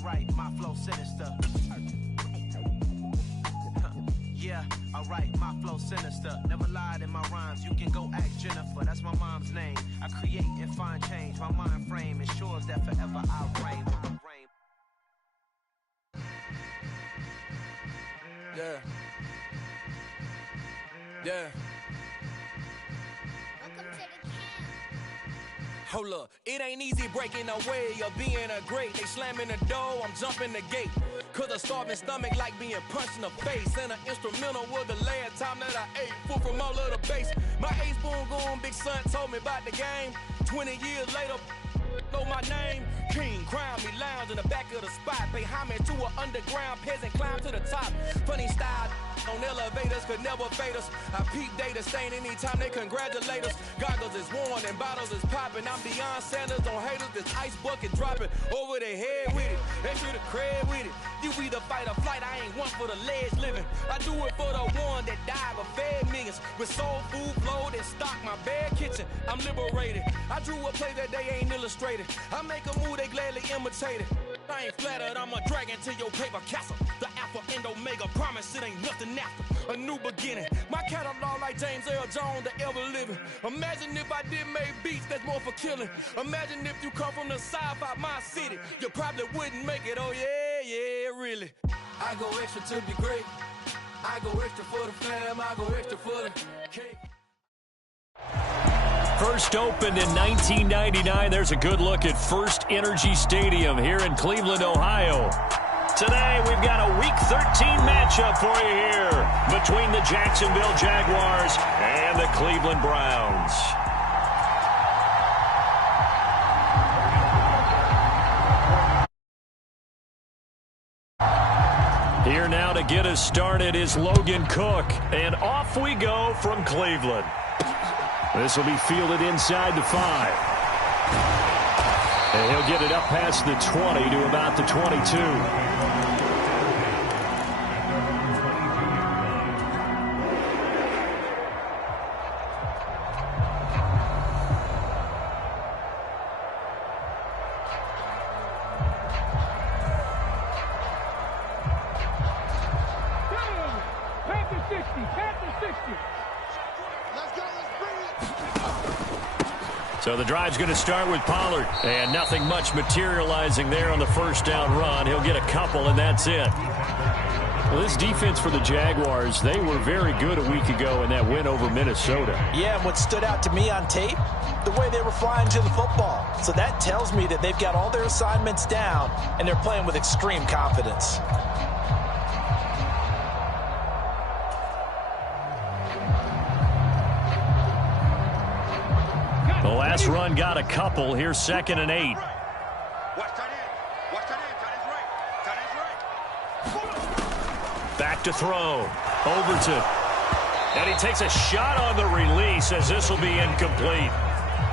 alright, my flow sinister. Yeah, alright, my flow sinister. Never lied in my rhymes, you can go ask Jennifer, that's my mom's name. I create and find change, my mind frame ensures that forever I reign. Yeah. Yeah. Hold up, it ain't easy breaking away or being a great. They slamming the door, I'm jumping the gate. Cause a starving stomach like being punched in the face. And an instrumental was the last time that I ate. Food from all of the base. My A-spoon going, big son told me about the game. 20 years later, know my name. King, crown me, lounge in the back of the spot. Pay homage to an underground peasant, climb to the top. Funny style on elevators could never fade us. I peep data stain anytime they congratulate us. Goggles is worn and bottles is popping. I'm beyond Sanders on haters, this ice bucket dropping over their head with it. Extra the cred with it. You either fight or flight, I ain't one for the ledge living. I do it for the one that died but fed millions. With soul food flowed and stocked my bare kitchen. I'm liberated. I drew a play that they ain't illustrated. I make a move, they gladly imitate it. I ain't flattered, I'm a dragon to your paper castle. The alpha and omega, promise it ain't nothing after. A new beginning. My catalog like James Earl Jones, the ever living. Imagine if I did make beats that's more for killing. Imagine if you come from the south out my city. You probably wouldn't make it, oh yeah, really. I go extra to be great. I go extra for the fam, I go extra for the cake. First opened in 1999. There's a good look at First Energy Stadium here in Cleveland, Ohio. Today, we've got a Week 13 matchup for you here between the Jacksonville Jaguars and the Cleveland Browns. Here now to get us started is Logan Cook, and off we go from Cleveland. This will be fielded inside the 5. And he'll get it up past the 20 to about the 22. So the drive's going to start with Pollard, and nothing much materializing there on the first down run. He'll get a couple, and that's it. Well, this defense for the Jaguars, they were very good a week ago in that win over Minnesota. Yeah, and what stood out to me on tape, the way they were flying to the football. So that tells me that they've got all their assignments down, and they're playing with extreme confidence. The last run got a couple. Here's 2nd and 8. Back to throw. Overton. And he takes a shot on the release as this will be incomplete.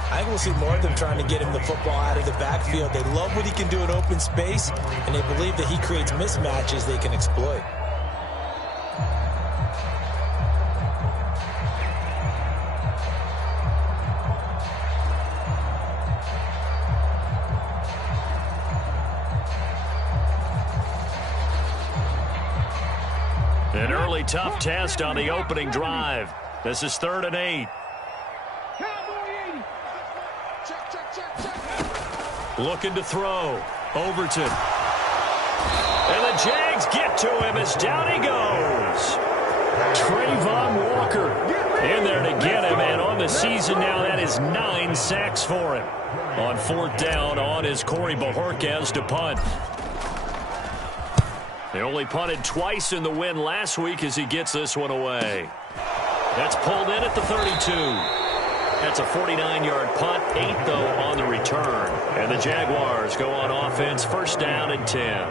I think we'll see more of them trying to get him the football out of the backfield. They love what he can do in open space, and they believe that he creates mismatches they can exploit. An early tough test on the opening drive. This is 3rd and 8. Looking to throw. Overton. And the Jags get to him as down he goes. Trayvon Walker in there to get him, and on the season now, that is 9 sacks for him. On 4th down, on is Corey Bojorquez to punt. They only punted twice in the win last week as he gets this one away. That's pulled in at the 32. That's a 49-yard punt, 8 though on the return. And the Jaguars go on offense, 1st down and 10.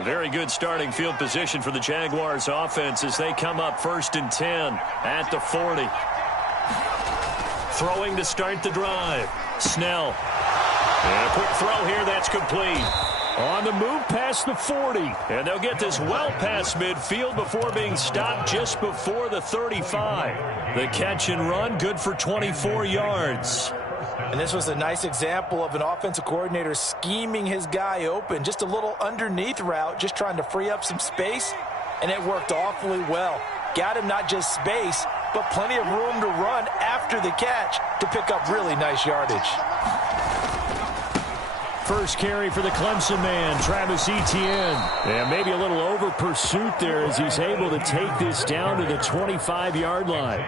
Very good starting field position for the Jaguars offense as they come up 1st and 10 at the 40. Throwing to start the drive. Snell. And a quick throw here that's complete. On the move past the 40. And they'll get this well past midfield before being stopped just before the 35. The catch and run, good for 24 yards. And this was a nice example of an offensive coordinator scheming his guy open. Just a little underneath route, just trying to free up some space. And it worked awfully well. Got him not just space, but plenty of room to run after the catch to pick up really nice yardage. First carry for the Clemson man, Travis Etienne. And maybe a little over pursuit there as he's able to take this down to the 25-yard line.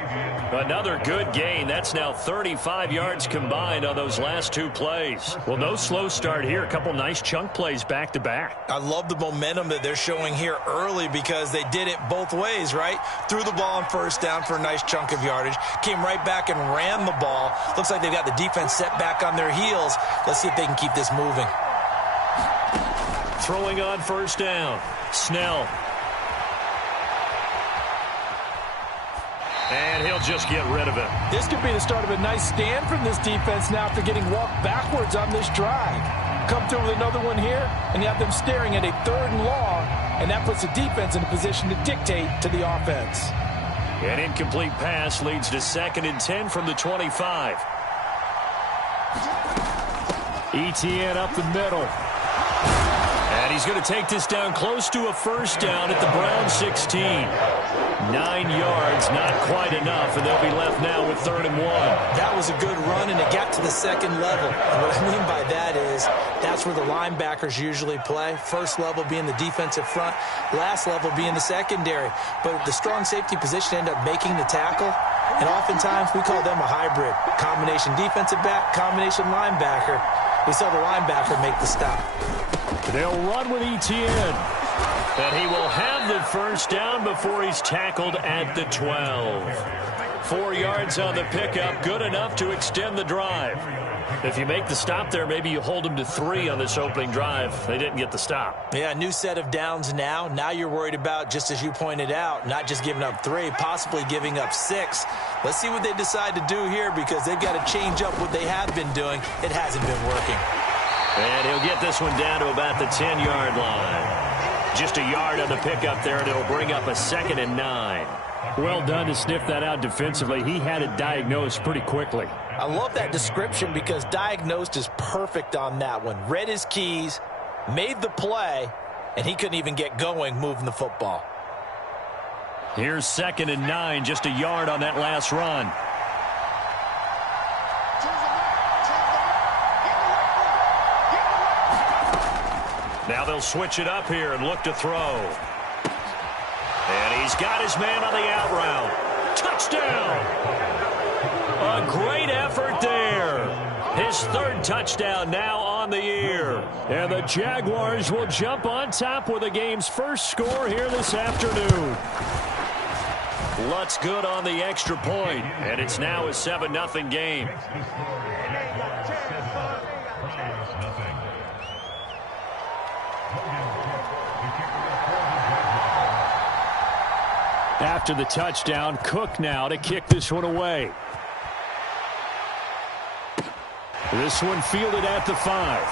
Another good gain. That's now 35 yards combined on those last two plays. Well, no slow start here. A couple nice chunk plays back-to-back. I love the momentum that they're showing here early because they did it both ways, right? Threw the ball on first down for a nice chunk of yardage. Came right back and ran the ball. Looks like they've got the defense set back on their heels. Let's see if they can keep this moving. Throwing on first down. Snell. And he'll just get rid of it. This could be the start of a nice stand from this defense now after getting walked backwards on this drive. Come through with another one here, and you have them staring at a 3rd and long, and that puts the defense in a position to dictate to the offense. An incomplete pass leads to 2nd and 10 from the 25. Etienne up the middle. And he's going to take this down close to a first down at the Brown 16. 9 yards, not quite enough, and they'll be left now with 3rd and 1. That was a good run, and it got to the 2nd level. And what I mean by that is that's where the linebackers usually play. First level being the defensive front, last level being the secondary. But the strong safety position ended up making the tackle, and oftentimes we call them a hybrid. Combination defensive back, combination linebacker. We saw the linebacker make the stop. They'll run with Etienne. And he will have the first down before he's tackled at the 12. 4 yards on the pickup, good enough to extend the drive. If you make the stop there, maybe you hold them to 3 on this opening drive. They didn't get the stop. Yeah, new set of downs now. Now you're worried about, just as you pointed out, not just giving up 3, possibly giving up 6. Let's see what they decide to do here because they've got to change up what they have been doing. It hasn't been working. And he'll get this one down to about the 10-yard line. Just a yard on the pickup there, and it'll bring up a 2nd and 9. Well done to sniff that out defensively. He had it diagnosed pretty quickly. I love that description because diagnosed is perfect on that one. Read his keys, made the play, and he couldn't even get going moving the football. Here's 2nd and 9, just a yard on that last run. Now they'll switch it up here and look to throw. And he's got his man on the out route. Touchdown! A great effort there. His 3rd touchdown now on the year. And the Jaguars will jump on top with the game's first score here this afternoon. Lutz good on the extra point, and it's now a 7-0 game. After the touchdown, Cook now to kick this one away. This one fielded at the 5.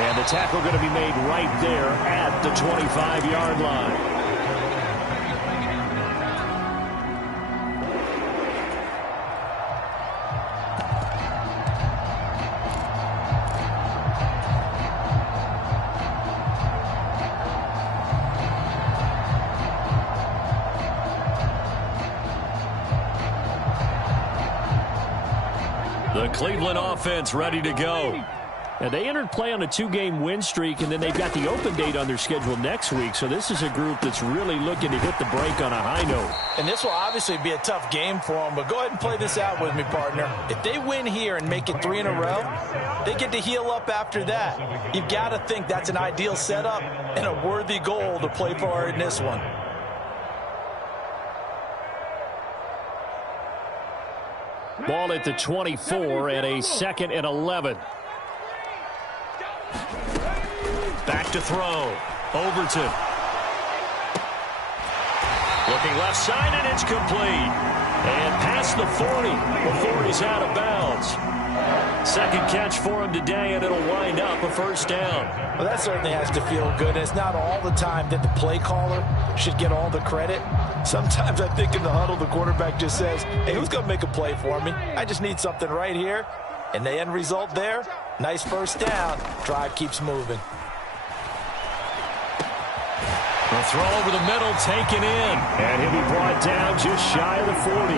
And the tackle going to be made right there at the 25-yard line. The Cleveland offense ready to go. And they entered play on a 2-game win streak, and then they've got the open date on their schedule next week. So this is a group that's really looking to hit the break on a high note. And this will obviously be a tough game for them, but go ahead and play this out with me, partner. If they win here and make it 3 in a row, they get to heal up after that. You've got to think that's an ideal setup and a worthy goal to play for in this one. Ball at the 24 and a 2nd and 11. Back to throw. Overton. Looking left side, and it's complete. And past the 40 before he's out of bounds. Second catch for him today, and it'll wind up a first down. Well, that certainly has to feel good. It's not all the time that the play caller should get all the credit. Sometimes I think in the huddle, the quarterback just says, hey, who's going to make a play for me? I just need something right here. And the end result there, nice first down. Drive keeps moving. A throw over the middle, taken in. And he'll be brought down just shy of the 40.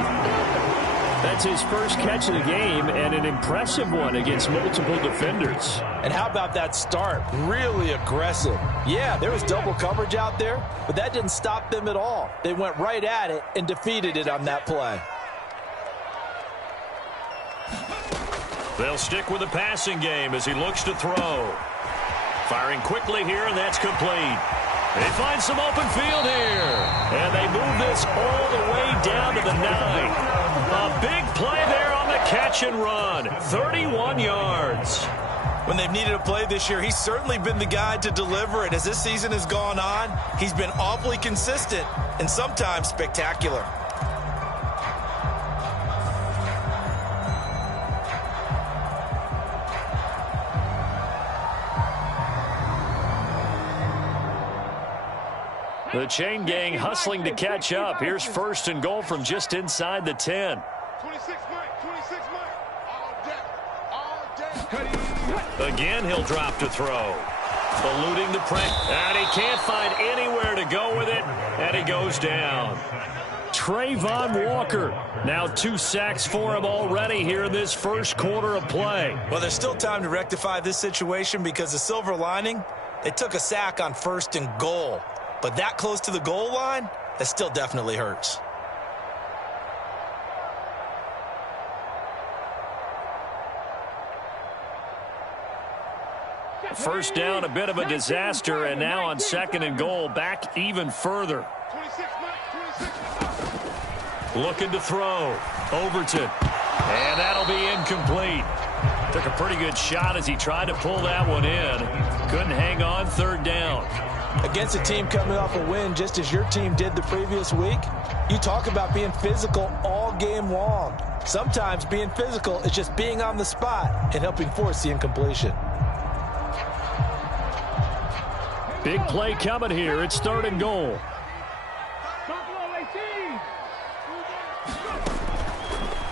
That's his first catch of the game, and an impressive one against multiple defenders. And how about that start? Really aggressive. Yeah, there was double coverage out there, but that didn't stop them at all. They went right at it and defeated it on that play. They'll stick with the passing game as he looks to throw. Firing quickly here, and that's complete. They find some open field here. And they move this all the way down to the 9. A big play there on the catch and run. 31 yards. When they've needed a play this year, he's certainly been the guy to deliver it. As this season has gone on, he's been awfully consistent and sometimes spectacular. The chain gang hustling to catch up. Here's first and goal from just inside the 10. 26 Mike, all day. Again, he'll drop to throw. Eluding the pressure. And he can't find anywhere to go with it. And he goes down. Trayvon Walker. Now 2 sacks for him already here in this first quarter of play. Well, there's still time to rectify this situation because the silver lining, they took a sack on first and goal. But that close to the goal line, that still definitely hurts. First down, a bit of a disaster, and now on second and goal, back even further. 26 Mike. Looking to throw. Overton. And that'll be incomplete. Took a pretty good shot as he tried to pull that one in. Couldn't hang on, third down. Against a team coming off a win, just as your team did the previous week, you talk about being physical all game long. Sometimes being physical is just being on the spot and helping force the incompletion. Big play coming here. It's third and goal.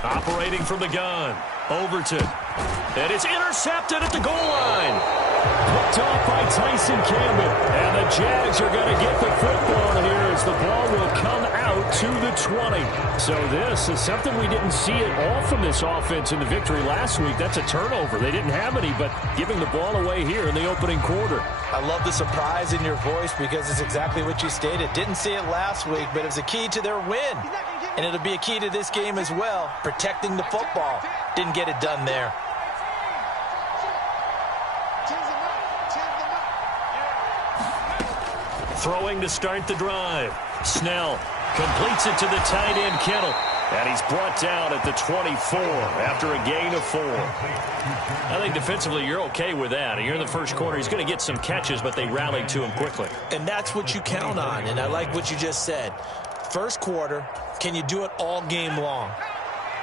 Operating from the gun. Overton. And it's intercepted at the goal line. Picked off by Tyson Campbell. And the Jags are going to get the football here as the ball will come out to the 20. So this is something we didn't see at all from this offense in the victory last week. That's a turnover. They didn't have any, but giving the ball away here in the opening quarter. I love the surprise in your voice because it's exactly what you stated. Didn't see it last week, but it was a key to their win. And it'll be a key to this game as well, protecting the football. Didn't get it done there. Throwing to start the drive. Snell completes it to the tight end, Kittle. And he's brought down at the 24 after a gain of 4. I think defensively you're okay with that. You're in the first quarter. He's going to get some catches, but they rallied to him quickly. And that's what you count on, and I like what you just said. First quarter, can you do it all game long?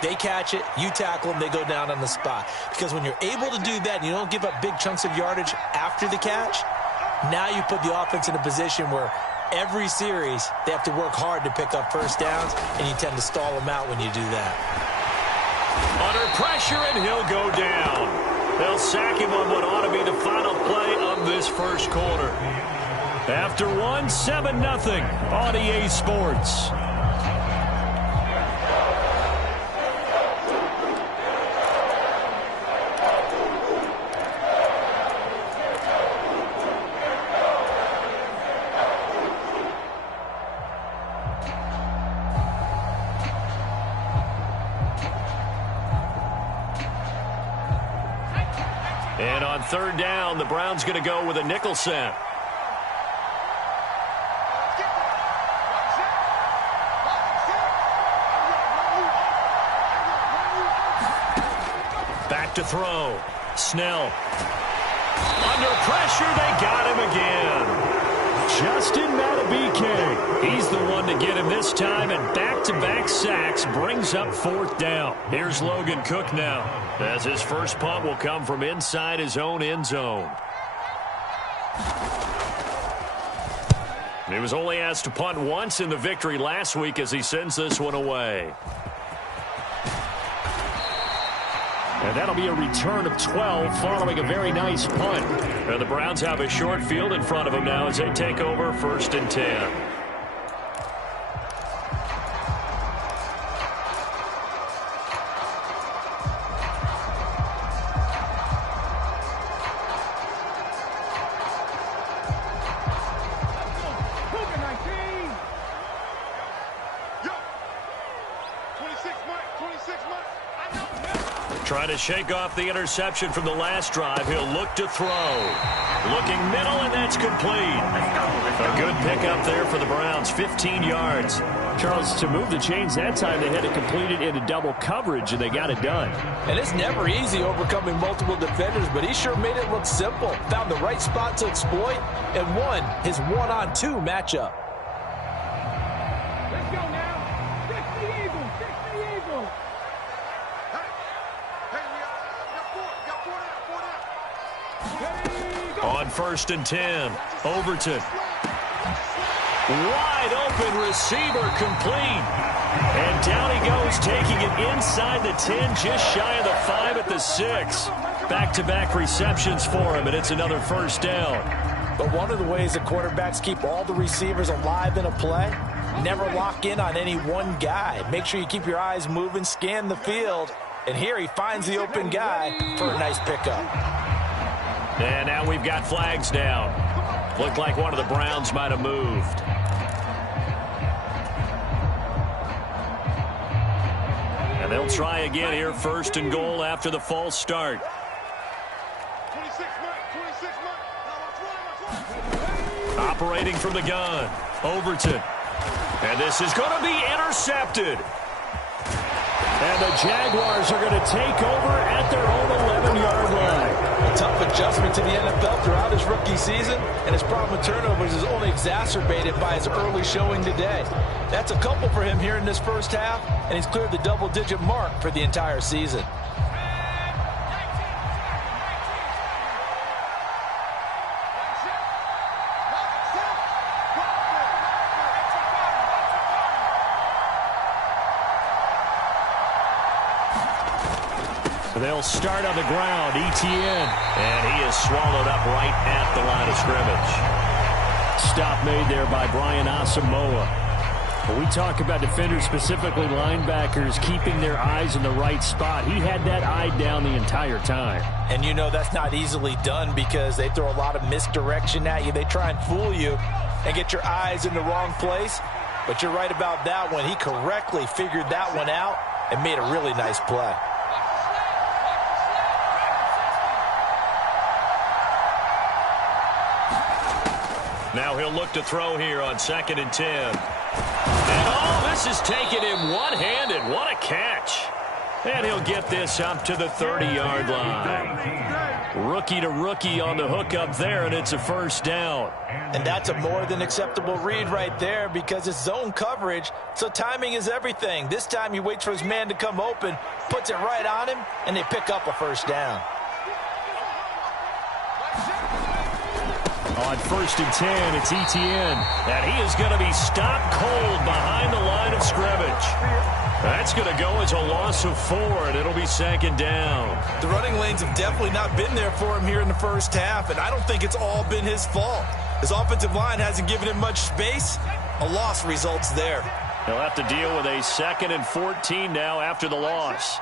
They catch it, you tackle them, they go down on the spot. Because when you're able to do that and you don't give up big chunks of yardage after the catch, now you put the offense in a position where every series they have to work hard to pick up first downs, and you tend to stall them out when you do that. Under pressure, and he'll go down. They'll sack him on what ought to be the final play of this first quarter. After 1, 7-0 on EA Sports. And on third down, the Browns going to go with a nickel set. Back to throw. Snell. Under pressure, they got him again. Justin Matabike. He's the one to get him this time, and back-to-back sacks brings up 4th down. Here's Logan Cook now, as his first punt will come from inside his own end zone. He was only asked to punt once in the victory last week as he sends this one away. And that'll be a return of 12 following a very nice punt. And the Browns have a short field in front of them now as they take over 1st and 10. Trying to shake off the interception from the last drive. He'll look to throw. Looking middle, and that's complete. A good pickup there for the Browns, 15 yards. Charles, to move the chains that time, they had to complete it into double coverage, and they got it done. And it's never easy overcoming multiple defenders, but he sure made it look simple. Found the right spot to exploit and won his 1-on-2 matchup. Let's go now. Fix the Eagle. Fix the Eagle. On 1st and 10, Overton. Wide open receiver complete. And down he goes, taking it inside the 10, just shy of the 5 at the 6. Back-to-back receptions for him, and it's another 1st down. But one of the ways the quarterbacks keep all the receivers alive in a play, never lock in on any one guy. Make sure you keep your eyes moving, scan the field. And here he finds the open guy for a nice pickup. And now we've got flags down. Looked like one of the Browns might have moved. And they'll try again here, 1st and goal after the false start. 26 Mike. Operating from the gun, Overton. And this is going to be intercepted. And the Jaguars are going to take over at their own 11-yard line. A tough adjustment to the NFL throughout his rookie season, and his problem with turnovers is only exacerbated by his early showing today. That's a couple for him here in this first half, and he's cleared the double-digit mark for the entire season. They'll start on the ground, Etienne. And he is swallowed up right at the line of scrimmage. Stop made there by Brian Asamoah. When we talk about defenders, specifically linebackers, keeping their eyes in the right spot, he had that eye down the entire time. And you know that's not easily done because they throw a lot of misdirection at you. They try and fool you and get your eyes in the wrong place. But you're right about that one. He correctly figured that one out and made a really nice play. Now he'll look to throw here on 2nd and 10. And this is taken in one-handed. What a catch. And he'll get this up to the 30-yard line. Rookie to rookie on the hook up there, and it's a 1st down. And that's a more than acceptable read right there because it's zone coverage, so timing is everything. This time he waits for his man to come open, puts it right on him, and they pick up a 1st down. On 1st and 10, it's Etienne. And he is going to be stopped cold behind the line of scrimmage. That's going to go as a loss of 4, and it'll be 2nd down. The running lanes have definitely not been there for him here in the first half, and I don't think it's all been his fault. His offensive line hasn't given him much space. A loss results there. He'll have to deal with a 2nd and 14 now after the loss.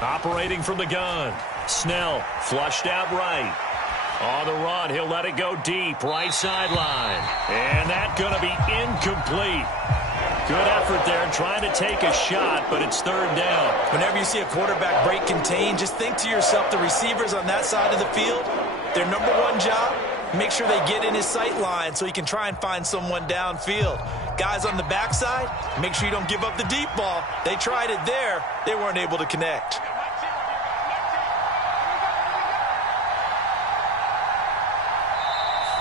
Operating from the gun. Snell flushed out right. On the run, he'll let it go deep, right sideline. And that's going to be incomplete. Good effort there trying to take a shot, but it's 3rd down. Whenever you see a quarterback break contain, just think to yourself, the receivers on that side of the field, their number one job, make sure they get in his sight line so he can try and find someone downfield. Guys on the backside, make sure you don't give up the deep ball. They tried it there. They weren't able to connect.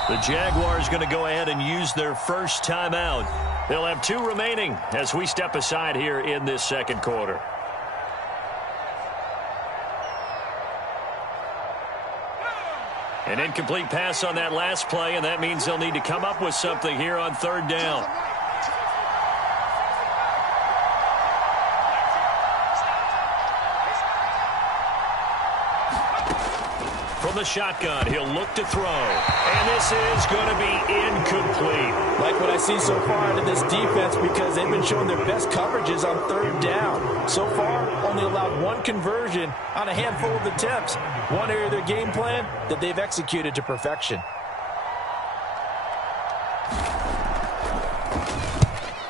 The Jaguars going to go ahead and use their first timeout. They'll have 2 remaining as we step aside here in this second quarter. An incomplete pass on that last play, and that means they'll need to come up with something here on 3rd down. From the shotgun, he'll look to throw. And this is going to be incomplete. Like what I see so far out of this defense, because they've been showing their best coverages on 3rd down. So far, only allowed 1 conversion on a handful of attempts. One area of their game plan that they've executed to perfection.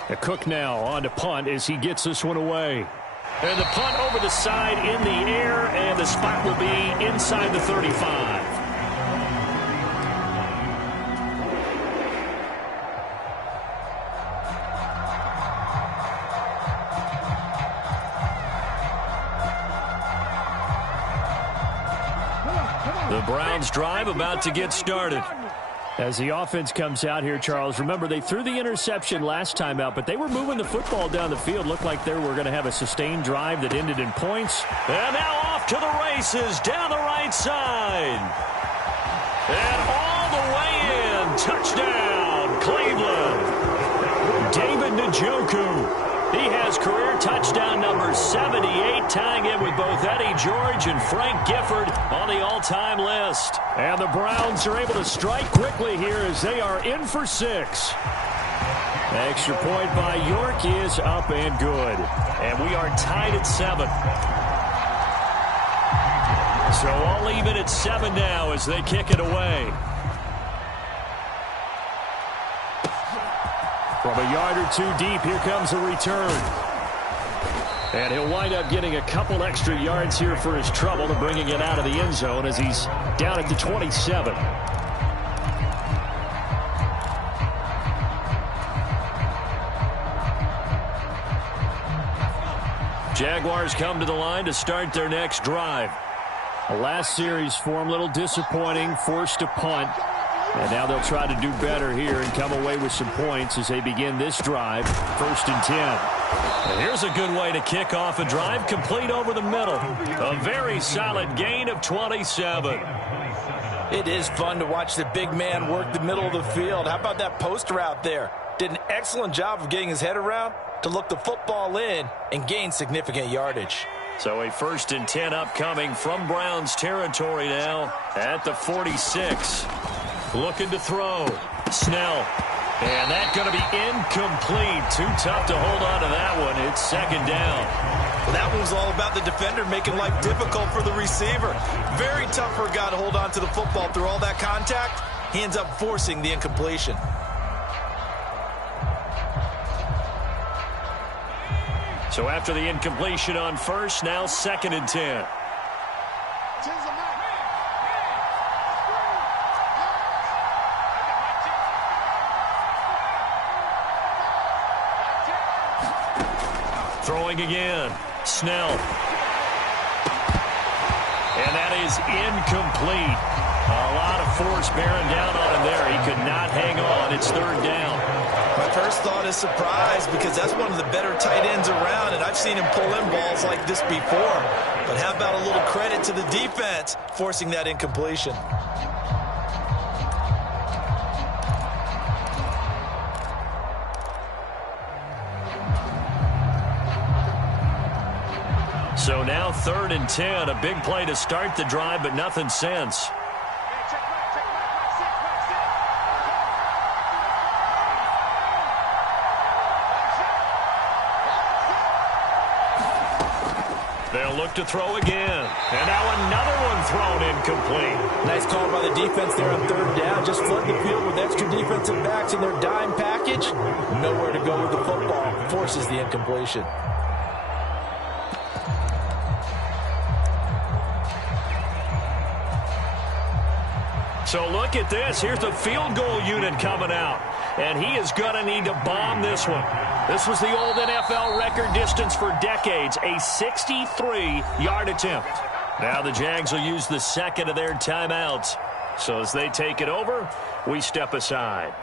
A Cook now on to punt as he gets this one away. And the punt over the side in the air, and the spot will be inside the 35. The Browns drive about to get started. As the offense comes out here, Charles, remember they threw the interception last time out, but they were moving the football down the field. Looked like they were going to have a sustained drive that ended in points. And now off to the races down the right side. And all the way in. Touchdown, Cleveland. David Njoku. He has career touchdown number 78, tying it with both Eddie George and Frank Gifford on the all-time list. And the Browns are able to strike quickly here as they are in for 6. Extra point by York is up and good. And we are tied at 7. So I'll leave it at 7 now as they kick it away. From a yard or 2 deep, here comes a return. And he'll wind up getting a couple extra yards here for his trouble to bringing it out of the end zone as he's down at the 27. Jaguars come to the line to start their next drive. The last series for him, a little disappointing, forced to punt. And now they'll try to do better here and come away with some points as they begin this drive. 1st and 10. And here's a good way to kick off a drive, complete over the middle. A very solid gain of 27. It is fun to watch the big man work the middle of the field. How about that post route there? Did an excellent job of getting his head around to look the football in and gain significant yardage. So a 1st and 10 upcoming from Browns territory now at the 46. Looking to throw. Snell. And that's going to be incomplete. Too tough to hold on to that one. It's 2nd down. Well, that one was all about the defender making life difficult for the receiver. Very tough for a guy to hold on to the football through all that contact. He ends up forcing the incompletion. So after the incompletion on 1st, now 2nd and 10. Throwing again. Snell. And that is incomplete. A lot of force bearing down on him there. He could not hang on. It's 3rd down. My first thought is surprise because that's one of the better tight ends around, and I've seen him pull in balls like this before. But how about a little credit to the defense forcing that incompletion? So now 3rd and 10. A big play to start the drive, but nothing since. They'll look to throw again. And now another one thrown incomplete. Nice call by the defense there on 3rd down. Just flood the field with extra defensive backs in their dime package. Nowhere to go with the football. Forces the incompletion. So look at this. Here's the field goal unit coming out. And he is going to need to bomb this one. This was the old NFL record distance for decades, a 63-yard attempt. Now the Jags will use the 2nd of their timeouts. So as they take it over, we step aside.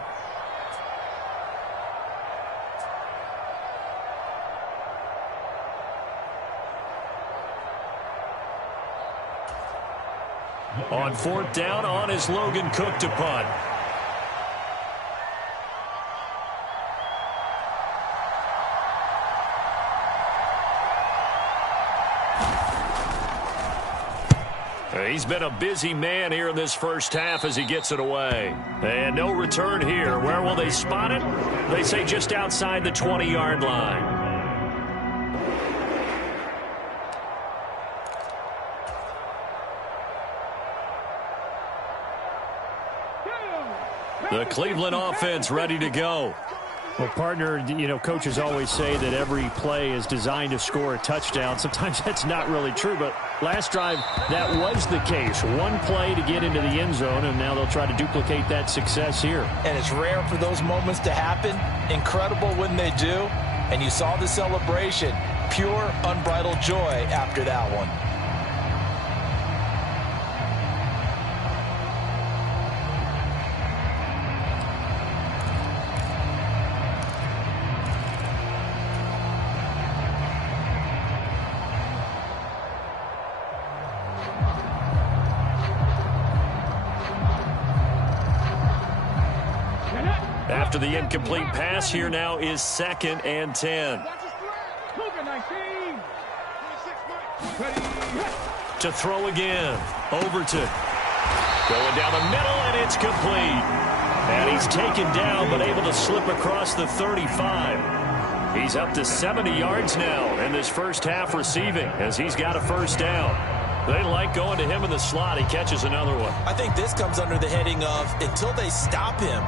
On 4th down, on is Logan Cook to punt. He's been a busy man here in this first half as he gets it away. And no return here. Where will they spot it? They say just outside the 20-yard line. The Cleveland offense ready to go. Well, partner, coaches always say that every play is designed to score a touchdown. Sometimes that's not really true, but last drive, that was the case. One play to get into the end zone, and now they'll try to duplicate that success here. And it's rare for those moments to happen. Incredible when they do. And you saw the celebration. Pure, unbridled joy after that one. After the incomplete pass, here now is 2nd and 10. To throw again. Overton. Going down the middle, and it's complete. And he's taken down, but able to slip across the 35. He's up to 70 yards now in this first half receiving as he's got a first down. They like going to him in the slot. He catches another one. I think this comes under the heading of until they stop him,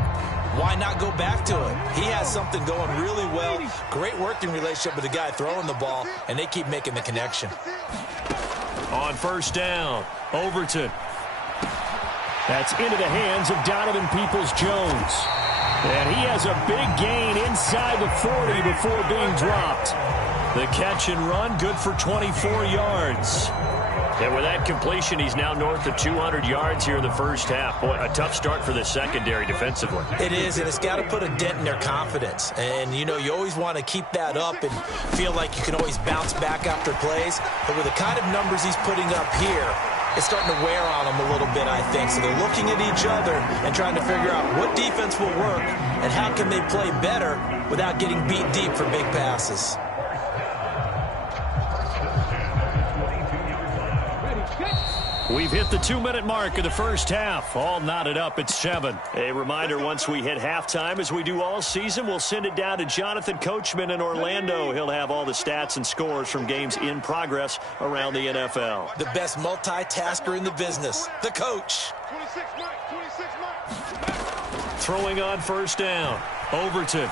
why not go back to it? He has something going really well. Great working relationship with the guy throwing the ball, and they keep making the connection. On first down, Overton. That's into the hands of Donovan Peoples-Jones. And he has a big gain inside the 40 before being dropped. The catch and run, good for 24 yards. And with that completion, he's now north of 200 yards here in the first half. Boy, a tough start for the secondary defensively. It is, and it's got to put a dent in their confidence. And, you always want to keep that up and feel like you can always bounce back after plays. But with the kind of numbers he's putting up here, it's starting to wear on them a little bit, I think. So they're looking at each other and trying to figure out what defense will work and how can they play better without getting beat deep for big passes. We've hit the 2-minute mark of the first half. All knotted up at 7. A reminder, once we hit halftime, as we do all season, we'll send it down to Jonathan Coachman in Orlando. He'll have all the stats and scores from games in progress around the NFL. The best multitasker in the business, the coach. Throwing on first down, Overton.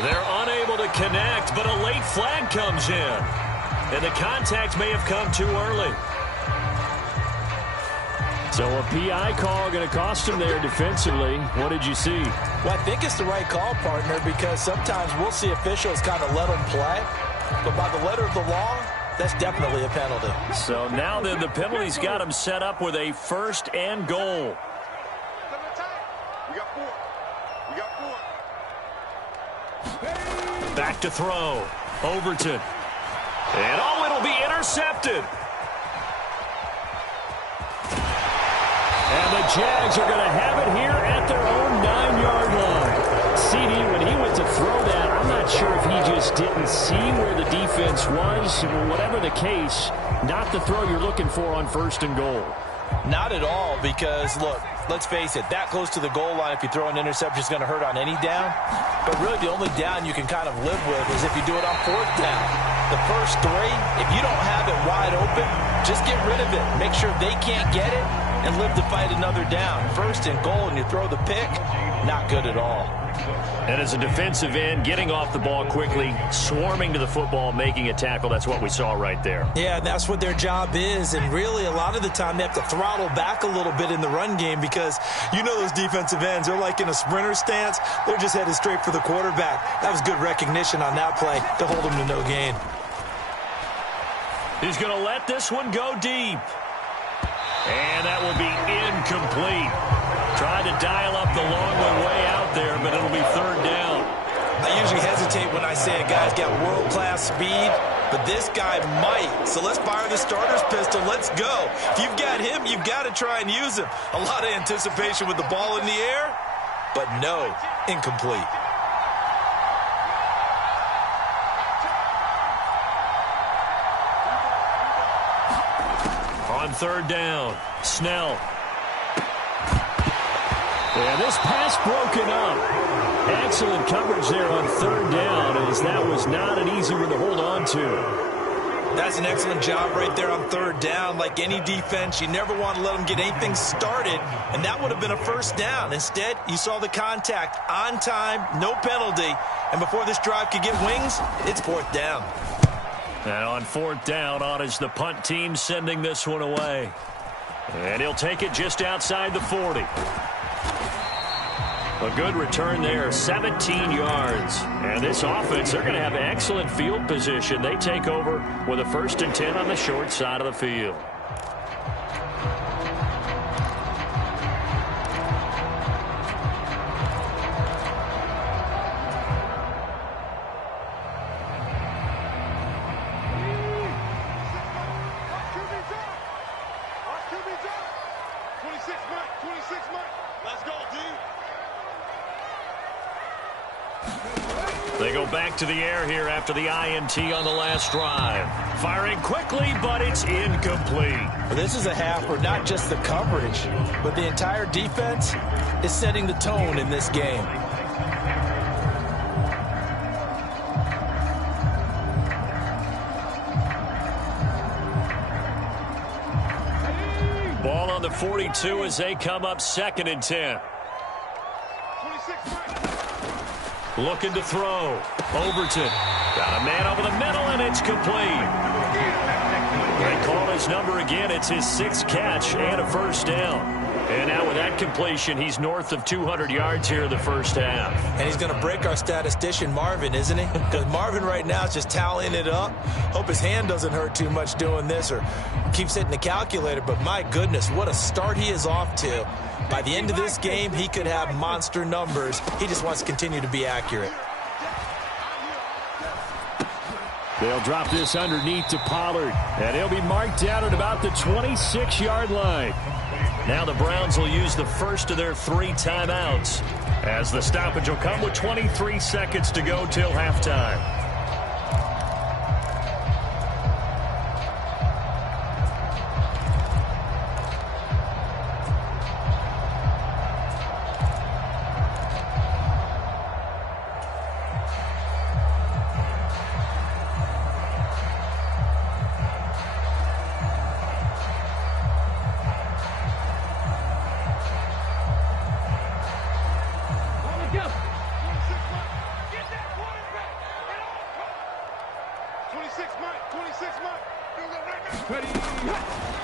They're unable to connect, but a late flag comes in. And the contact may have come too early. So a PI call going to cost him there defensively. What did you see? Well, I think it's the right call, partner, because sometimes we'll see officials kind of let them play. But by the letter of the law, that's definitely a penalty. So now then the penalty's got him set up with a 1st and goal. Back to throw. Overton. And it'll be intercepted. And the Jags are going to have it here at their own 9-yard line. CD, when he went to throw that, I'm not sure if he just didn't see where the defense was. Whatever the case, not the throw you're looking for on 1st and goal. Not at all, because, look, let's face it, that close to the goal line, if you throw an interception, is going to hurt on any down. But really, the only down you can kind of live with is if you do it on 4th down. The first 3, if you don't have it wide open, just get rid of it. Make sure they can't get it and live to fight another down. 1st and goal, and you throw the pick, not good at all. And as a defensive end, getting off the ball quickly, swarming to the football, making a tackle, that's what we saw right there. Yeah, that's what their job is, and really a lot of the time they have to throttle back a little bit in the run game because those defensive ends, they're like in a sprinter stance. They're just headed straight for the quarterback. That was good recognition on that play to hold them to no gain. He's going to let this one go deep. And that will be incomplete. Tried to dial up the long way out there, but it'll be third down. I usually hesitate when I say a guy's got world-class speed, but this guy might. So let's fire the starter's pistol. Let's go. If you've got him, you've got to try and use him. A lot of anticipation with the ball in the air, but no, incomplete. On third down, Snell. And this pass broken up. Excellent coverage there on third down, as that was not an easy one to hold on to. That's an excellent job right there on third down. Like any defense, you never want to let them get anything started, and that would have been a first down. Instead, you saw the contact on time, no penalty, and before this drive could get wings, it's fourth down. And on fourth down, on is the punt team sending this one away. And he'll take it just outside the 40. A good return there, 17 yards. And this offense, they're going to have excellent field position. They take over with a 1st and 10 on the short side of the field. They go back to the air here after the INT on the last drive. Firing quickly, but it's incomplete. This is a half where not just the coverage, but the entire defense is setting the tone in this game. Ball on the 42 as they come up 2nd and 10. Looking to throw. Overton. Got a man over the middle, and it's complete. They call his number again. It's his 6th catch and a first down. And now with that completion, he's north of 200 yards here in the first half. And he's going to break our statistician, Marvin, isn't he? Because Marvin right now is just tallying it up. Hope his hand doesn't hurt too much doing this or keeps hitting the calculator. But my goodness, what a start he is off to. By the end of this game, he could have monster numbers. He just wants to continue to be accurate. They'll drop this underneath to Pollard, and he'll be marked down at about the 26-yard line. Now the Browns will use the first of their 3 timeouts, as the stoppage will come with 23 seconds to go till halftime.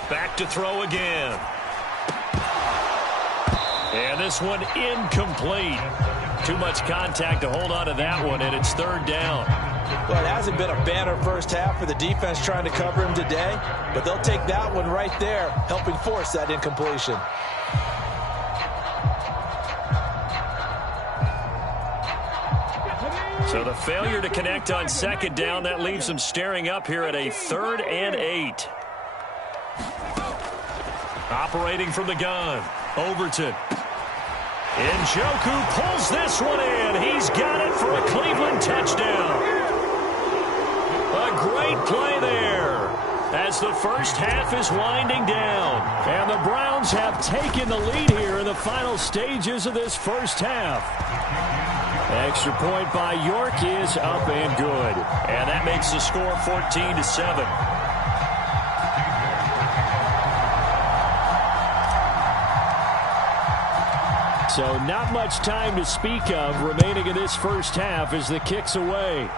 Back to throw again. And this one incomplete. Too much contact to hold on to that one, and it's 3rd down. Well, it hasn't been a banner first half for the defense trying to cover him today, but they'll take that one right there, helping force that incompletion. So the failure to connect on 2nd down, that leaves them staring up here at a 3rd and 8. Operating from the gun, Overton. Njoku pulls this one in. He's got it for a Cleveland touchdown. A great play there as the first half is winding down. And the Browns have taken the lead here in the final stages of this first half. Extra point by York is up and good. And that makes the score 14-7. So not much time to speak of remaining in this first half as the kick's away.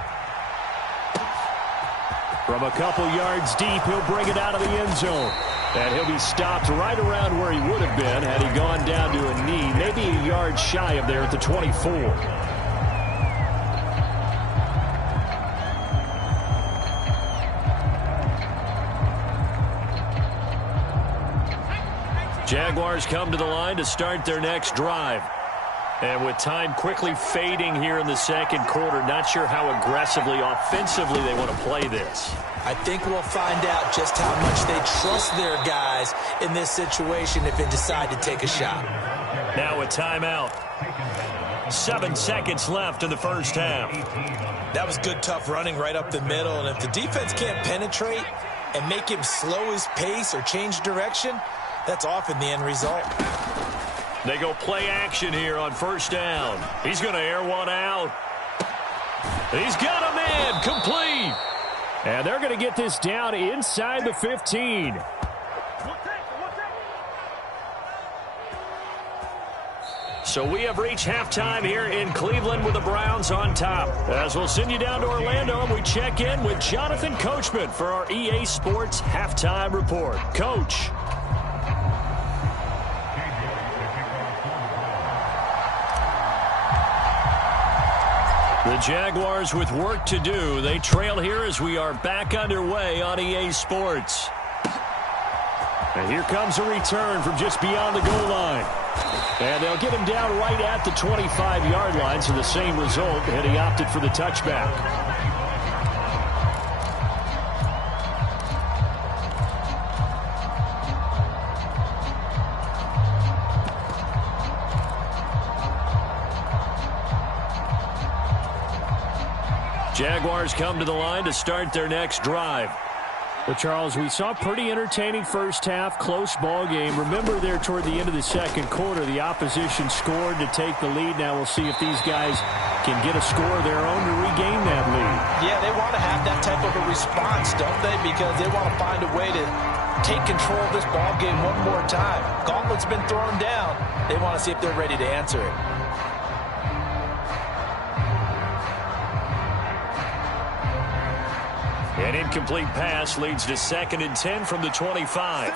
From a couple yards deep, he'll bring it out of the end zone. And he'll be stopped right around where he would have been had he gone down to a knee, maybe a yard shy of there at the 24. Jaguars come to the line to start their next drive. And with time quickly fading here in the second quarter, not sure how aggressively, offensively they want to play this. I think we'll find out just how much they trust their guys in this situation if they decide to take a shot. Now a timeout. 7 seconds left in the first half. That was good, tough running right up the middle. And if the defense can't penetrate and make him slow his pace or change direction, that's often the end result. They go play action here on first down. He's going to air one out. He's got him in, complete. And they're going to get this down inside the 15. So we have reached halftime here in Cleveland with the Browns on top. As we'll send you down to Orlando and we check in with Jonathan Coachman for our EA Sports Halftime Report. Coach. The Jaguars with work to do. They trail here as we are back underway on EA Sports. And here comes a return from just beyond the goal line. And they'll get him down right at the 25-yard line, so the same result, and he opted for the touchback. Jaguars come to the line to start their next drive. Well, Charles, we saw a pretty entertaining first half, close ball game. Remember there toward the end of the second quarter, the opposition scored to take the lead. Now we'll see if these guys can get a score of their own to regain that lead. Yeah, they want to have that type of a response, don't they? Because they want to find a way to take control of this ball game one more time. Gauntlet's been thrown down. They want to see if they're ready to answer it. An incomplete pass leads to 2nd and 10 from the 25.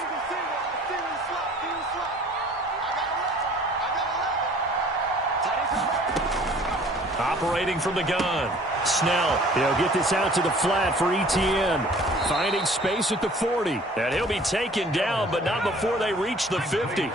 Operating from the gun. Snell. He'll get this out to the flat for Etienne. Finding space at the 40. And he'll be taken down, but not before they reach the 50.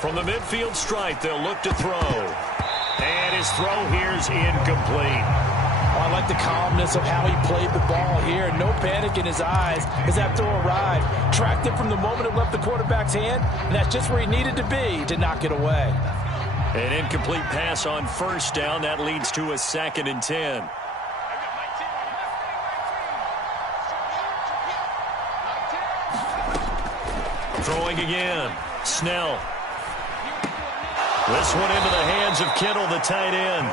From the midfield stripe, they'll look to throw. And his throw here's incomplete. Oh, I like the calmness of how he played the ball here. No panic in his eyes as that throw arrived. Tracked it from the moment it left the quarterback's hand, and that's just where he needed to be to knock it away. An incomplete pass on first down. That leads to a 2nd and 10. Throwing again. Snell. This one into the hands of Kittle, the tight end.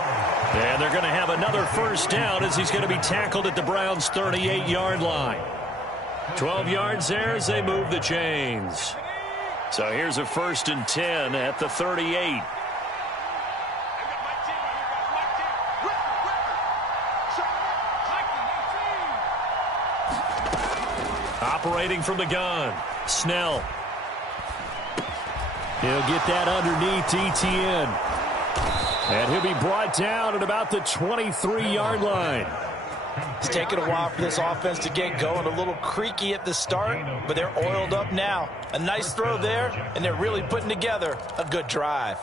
And they're going to have another first down as he's going to be tackled at the Browns' 38-yard line. 12 yards there as they move the chains. So here's a 1st and 10 at the 38. Operating from the gun, Snell. He'll get that underneath Etienne. And he'll be brought down at about the 23-yard line. It's taken a while for this offense to get going. A little creaky at the start, but they're oiled up now. A nice throw there, and they're really putting together a good drive.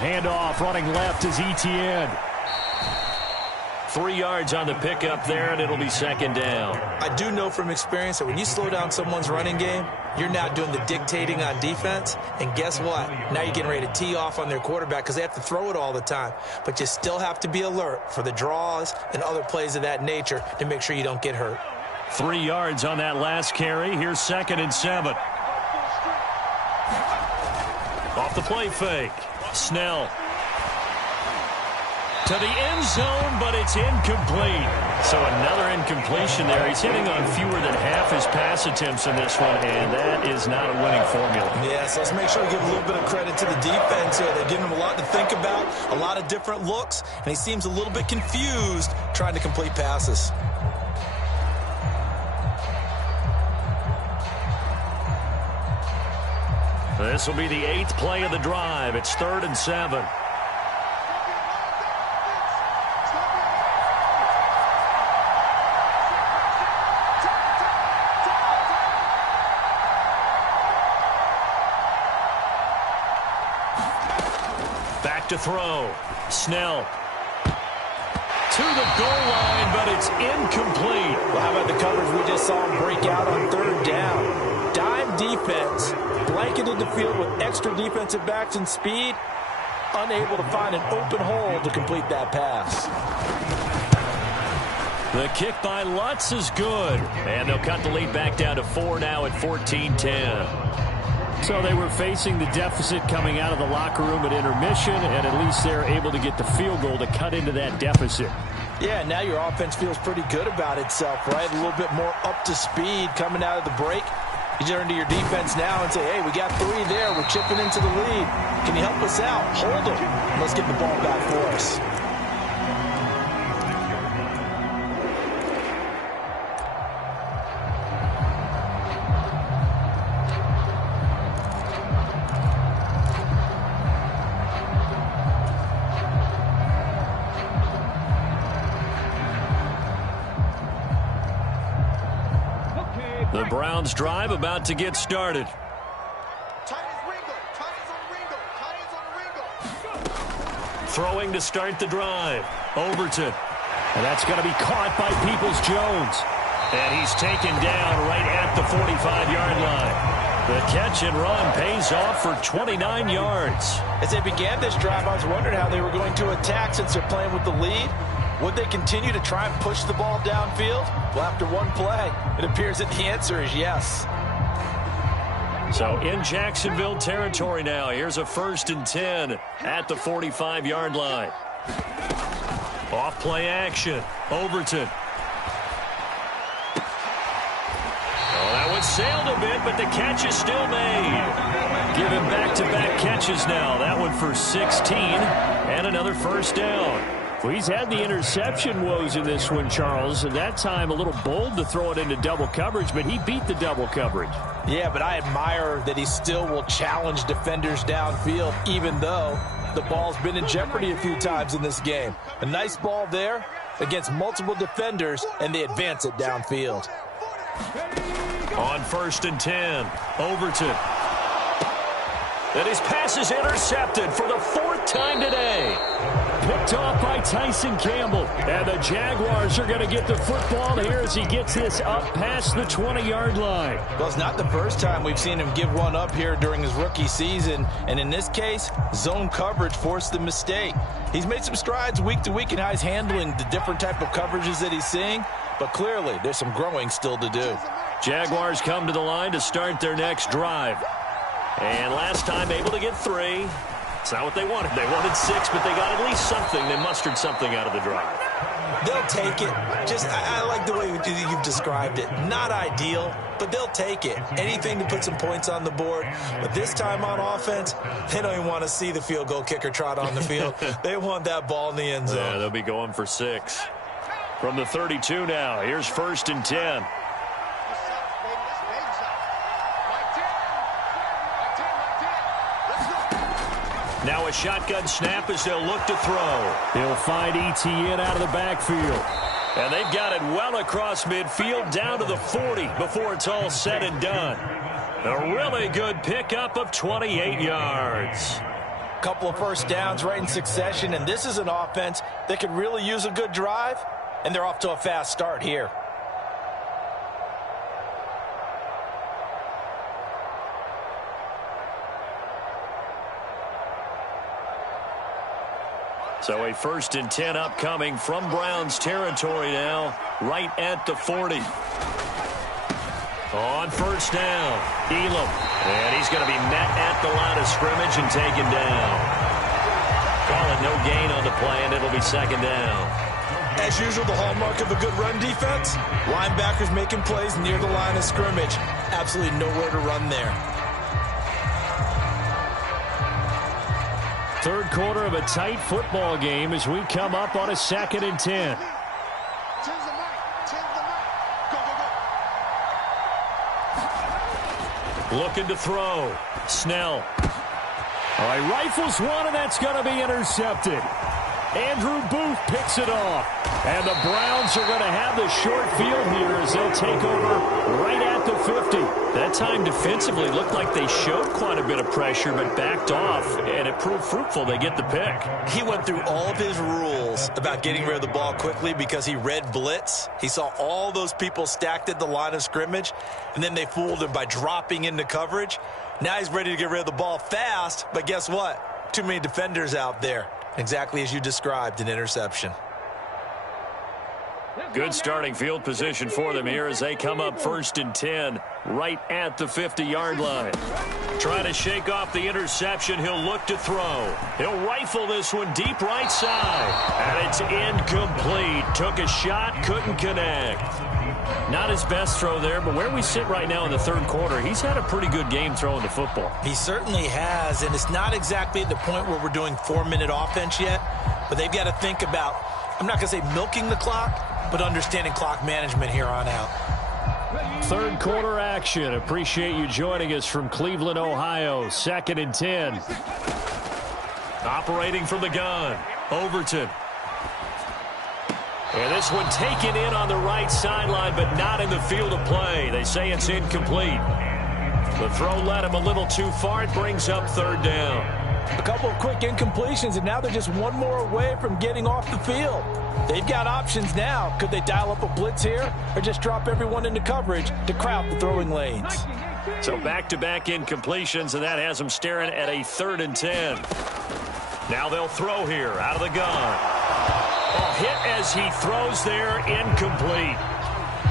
Handoff running left is Etienne. 3 yards on the pickup there, and it'll be 2nd down. I do know from experience that when you slow down someone's running game, you're not doing the dictating on defense. And guess what? Now you're getting ready to tee off on their quarterback because they have to throw it all the time. But you still have to be alert for the draws and other plays of that nature to make sure you don't get hurt. 3 yards on that last carry. Here's 2nd and 7. off the play fake. Snell to the end zone, but it's incomplete. So another incompletion there. He's hitting on fewer than half his pass attempts in this one, and that is not a winning formula. Yes, let's make sure we give a little bit of credit to the defense here. They're giving him a lot to think about, a lot of different looks, and he seems a little bit confused trying to complete passes. This will be the 8th play of the drive. It's 3rd and 7. Back to throw. Snell to the goal line, but it's incomplete. Well, how about the coverage we just saw him break out on 3rd down? Dime defense, blanketed the field with extra defensive backs and speed, unable to find an open hole to complete that pass. The kick by Lutz is good, and they'll cut the lead back down to 4 now at 14-10. So they were facing the deficit coming out of the locker room at intermission, and at least they're able to get the field goal to cut into that deficit. Yeah, now your offense feels pretty good about itself, right? A little bit more up to speed coming out of the break. You turn to your defense now and say, hey, we got 3 there. We're chipping into the lead. Can you help us out? Hold them. Let's get the ball back for us. The Browns drive about to get started. Throwing to start the drive. Overton. And that's going to be caught by Peoples-Jones. And he's taken down right at the 45-yard line. The catch and run pays off for 29 yards. As they began this drive, I was wondering how they were going to attack since they're playing with the lead. Would they continue to try and push the ball downfield? Well, after one play, it appears that the answer is yes. So in Jacksonville territory now, here's a 1st and 10 at the 45-yard line. Off play action. Overton. Oh, that one sailed a bit, but the catch is still made. Given back-to-back catches now. That one for 16 and another 1st down. Well, he's had the interception woes in this one, Charles, and that time a little bold to throw it into double coverage, but he beat the double coverage. Yeah, but I admire that he still will challenge defenders downfield, even though the ball's been in jeopardy a few times in this game. A nice ball there against multiple defenders, and they advance it downfield. On 1st and 10, Overton. And his pass is intercepted for the 4th time today. Picked off by Tyson Campbell. And the Jaguars are going to get the football here as he gets this up past the 20-yard line. Well, it's not the first time we've seen him give one up here during his rookie season. And in this case, zone coverage forced the mistake. He's made some strides week to week in how he's handling the different type of coverages that he's seeing. But clearly, there's some growing still to do. Jaguars come to the line to start their next drive. And last time able to get 3. It's not what they wanted. They wanted 6, but they got at least something. They mustered something out of the drive. They'll take it. I like the way you've described it. Not ideal, but they'll take it. Anything to put some points on the board. But this time on offense, they don't even want to see the field goal kicker trot on the field. They want that ball in the end zone. Yeah, they'll be going for 6. From the 32 now, here's 1st and 10. Now a shotgun snap as they'll look to throw. He'll find Etienne out of the backfield. And they've got it well across midfield down to the 40 before it's all said and done. A really good pickup of 28 yards. Couple of 1st downs right in succession, and this is an offense that could really use a good drive, and they're off to a fast start here. So a 1st and 10 upcoming from Browns territory now, right at the 40. On first down, Elam. And he's going to be met at the line of scrimmage and taken down. Call it no gain on the play, and it'll be second down. As usual, the hallmark of a good run defense, linebackers making plays near the line of scrimmage. Absolutely nowhere to run there. Third quarter of a tight football game as we come up on a 2nd and 10. Looking to throw. Snell. All right, rifles one, and that's going to be intercepted. Andrew Booth picks it off. And the Browns are going to have the short field here as they'll take over right at the 50. That time defensively looked like they showed quite a bit of pressure but backed off, and it proved fruitful. They get the pick. He went through all of his rules about getting rid of the ball quickly because he read blitz. He saw all those people stacked at the line of scrimmage, and then they fooled him by dropping into coverage. Now he's ready to get rid of the ball fast, but guess what? Too many defenders out there. Exactly as you described, an interception. Good starting field position for them here as they come up 1st and 10 right at the 50-yard line. Trying to shake off the interception. He'll look to throw. He'll rifle this one deep right side. And it's incomplete. Took a shot, couldn't connect. Not his best throw there, but where we sit right now in the third quarter, he's had a pretty good game throwing the football. He certainly has, and it's not exactly at the point where we're doing 4-minute offense yet, but they've got to think about, I'm not going to say milking the clock, but understanding clock management here on out. Third quarter action. Appreciate you joining us from Cleveland, Ohio. 2nd and 10. Operating from the gun, Overton. And this one taken in on the right sideline, but not in the field of play. They say it's incomplete. The throw led him a little too far. It brings up 3rd down. A couple of quick incompletions, and now they're just one more away from getting off the field. They've got options now. Could they dial up a blitz here or just drop everyone into coverage to crowd the throwing lanes? So back-to-back incompletions, and that has them staring at a 3rd and 10. Now they'll throw here out of the gun. Hit as he throws there, incomplete.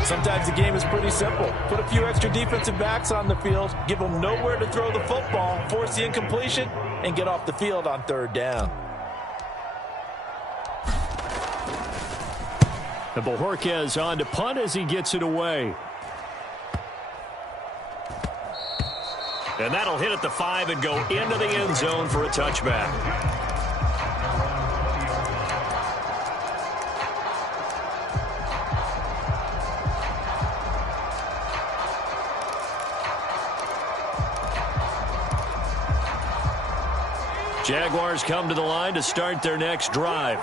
Sometimes the game is pretty simple. Put a few extra defensive backs on the field, give them nowhere to throw the football, force the incompletion, and get off the field on 3rd down. And Bojorquez on to punt as he gets it away. And that'll hit at the 5 and go into the end zone for a touchback. Jaguars come to the line to start their next drive.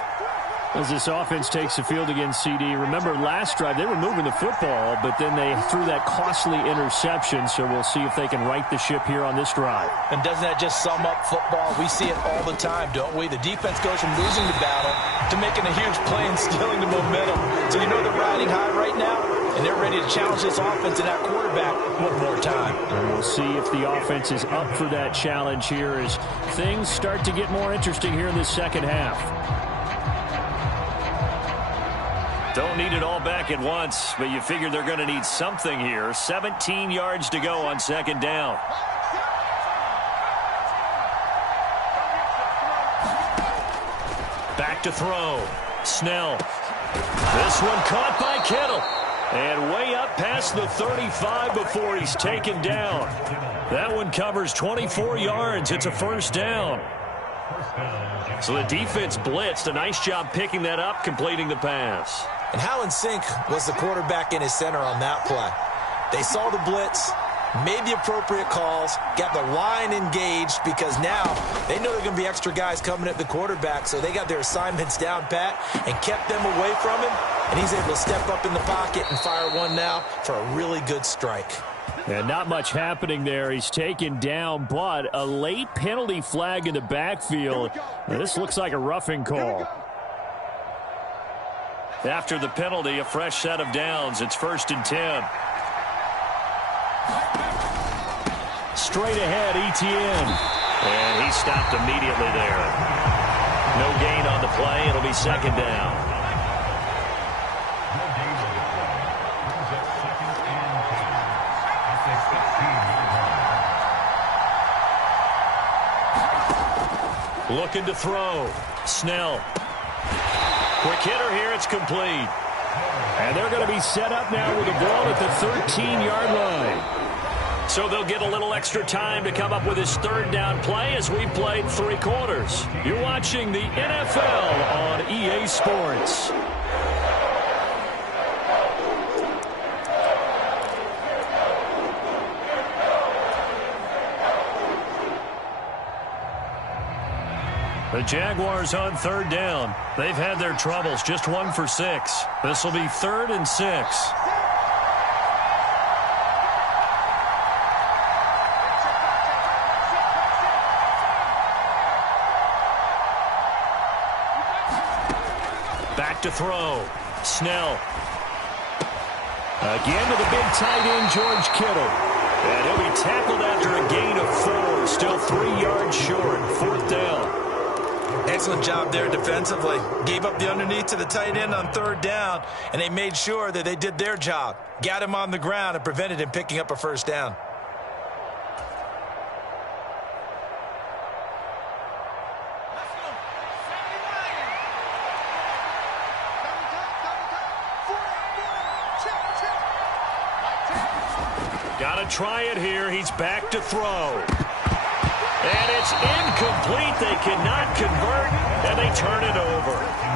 As this offense takes the field against CD, remember last drive they were moving the football, but then they threw that costly interception, so we'll see if they can right the ship here on this drive. And doesn't that just sum up football? We see it all the time, don't we? The defense goes from losing the battle to making a huge play and stealing the momentum. So you know they're riding high right now, and they're ready to challenge this offense and that quarterback one more time. And we'll see if the offense is up for that challenge here as things start to get more interesting here in the second half. Don't need it all back at once, but you figure they're going to need something here. 17 yards to go on 2nd down. Back to throw. Snell. This one caught by Kittle. And way up past the 35 before he's taken down. That one covers 24 yards. It's a 1st down. So the defense blitzed. A nice job picking that up, completing the pass. And how in sync was the quarterback and his center on that play? They saw the blitz, made the appropriate calls, got the line engaged because now they know there are going to be extra guys coming at the quarterback, so they got their assignments down pat and kept them away from him, and he's able to step up in the pocket and fire one now for a really good strike. And not much happening there. He's taken down, but a late penalty flag in the backfield. Now, this looks like a roughing call. After the penalty, a fresh set of downs. It's 1st and 10. Straight ahead, Etienne. And he stopped immediately there. No gain on the play. It'll be 2nd down. Looking to throw. Snell. Quick hitter here. It's complete. And they're going to be set up now with the ball at the 13-yard line. So they'll get a little extra time to come up with his third down play as we played 3 quarters. You're watching the NFL on EA Sports. The Jaguars on third down. They've had their troubles, just 1 for 6. This will be 3rd and 6. Back to throw. Snell. Again to the big tight end, George Kittle. And he'll be tackled after a gain of 4. Still 3 yards short. 4th down. Excellent job there defensively. Gave up the underneath to the tight end on 3rd down, and they made sure that they did their job. Got him on the ground and prevented him picking up a 1st down. Got to try it here. He's back to throw. And it's incomplete. They cannot convert, and they turn it over.